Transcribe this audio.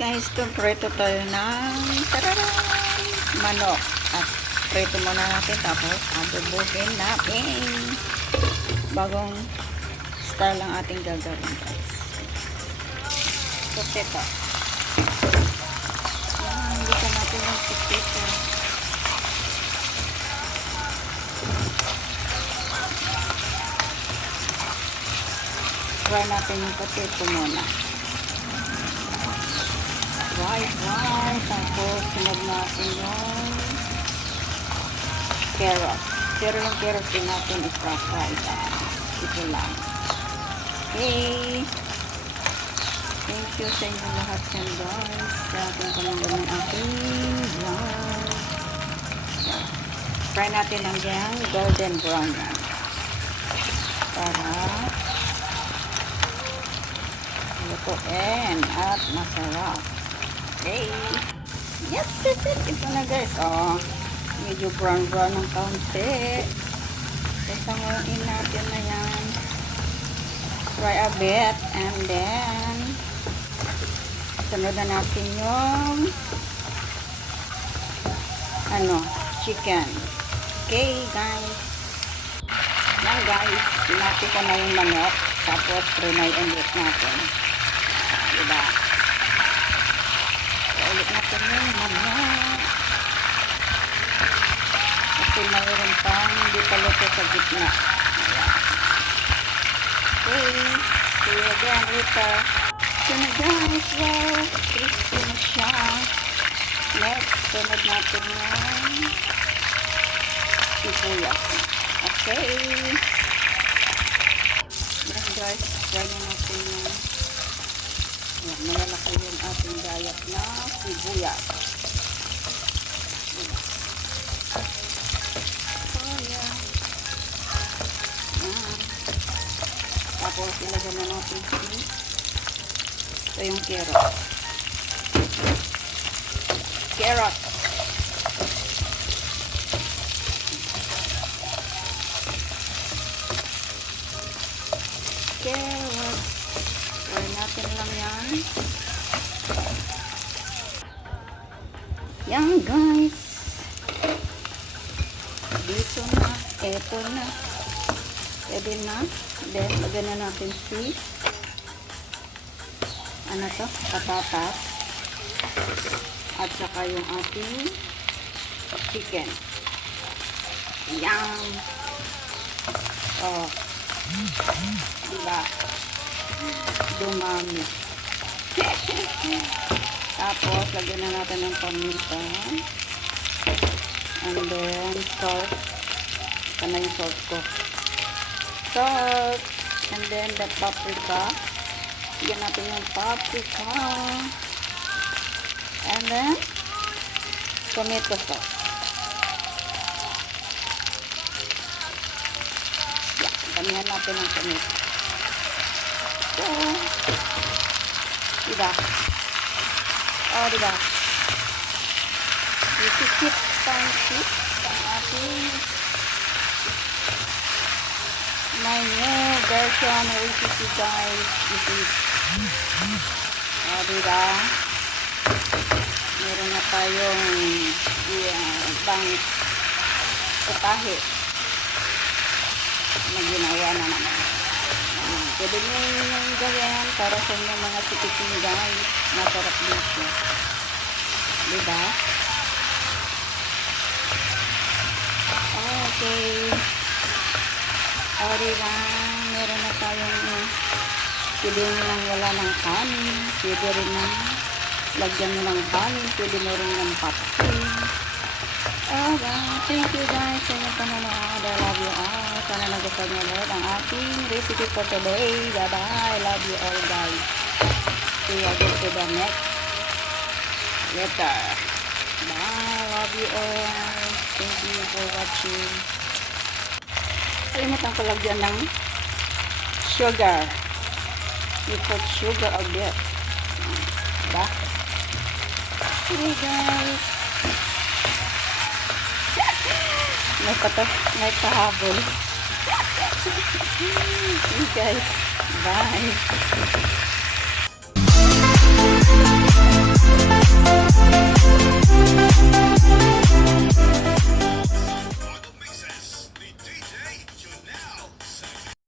Guys, prito tayo ng manok. At prito muna natin tapos abubugin natin. Bagong style ang ating gagawin, guys. Potato. Yan, hindi ka natin yung potato. Try natin yung potato muna. Right. Tapos, sunod natin yung carrot. Pero yung carrot din natin i-fry. Ito lang. Okay. Thank you sa inyo lahat yan, guys. Sa ating panunod ng ating vlog. Fry natin hanggang golden brown yan. Para lutuin at masarap. Okay. Yes. Ito na, guys. Oh, medyo brown ng kaunti. Sasanguin natin na yan. Fry a bit. And then, sunod na natin yung chicken. Okay, guys. Yan, guys. Sinati ko na yung manok. Tapos, trinay ulit natin. Diba? Ulit natin yung manok. Kasi mayroon pang hindi pa luto sa gitna. Okay. See you again later. So na, guys. Wow. Crispy na siya. Next, sunod natin yung sibuyas. Okay. Yan, guys. Try natin yung malalaki yung ating gayat na sibuyas. Tapos ilagyan na natin ito yung carrot. Carrot. Try natin lang yan. Yan, guys. Dito na. Eto na. Pwede na. Then, lagyan na natin si patatas. At saka yung ating chicken. Yan. Oh. Diba? Dumami. Tapos, lagyan na natin ng paminta. And then, salt. Ito na yung salt ko. Salt. And then, the paprika. Lagyan natin yung paprika. And then, tomato sauce. Yeah, damihan natin ng tomato. So, diba? Oh, diba? Isikip pancit ang ating my new version recipe, guys. This is diba? Meron na tayong bang putahe na ginawa na naman. Pwede nyo yung gawin para sa inyong mga tikiting, guys. Masarap dito. Diba? Okay. Diba? Meron na tayong pwede nyo lang wala ng kanin. Pwede rin na lagyan mo ng kanin. Pwede mo rin ng popcorn. Thank you, guys, sa inyong panonood. I love you all. Sana nagustuhan nyo ulit ang ating recipe for today. Bye-bye. I love you all, guys. See you again to the next later. Bye. Love you all. Thank you for watching. Kalimutan ko lagyan ng sugar. You put sugar a bit. Diba? Hey, guys. May pahabol. Hey, guys. Bye.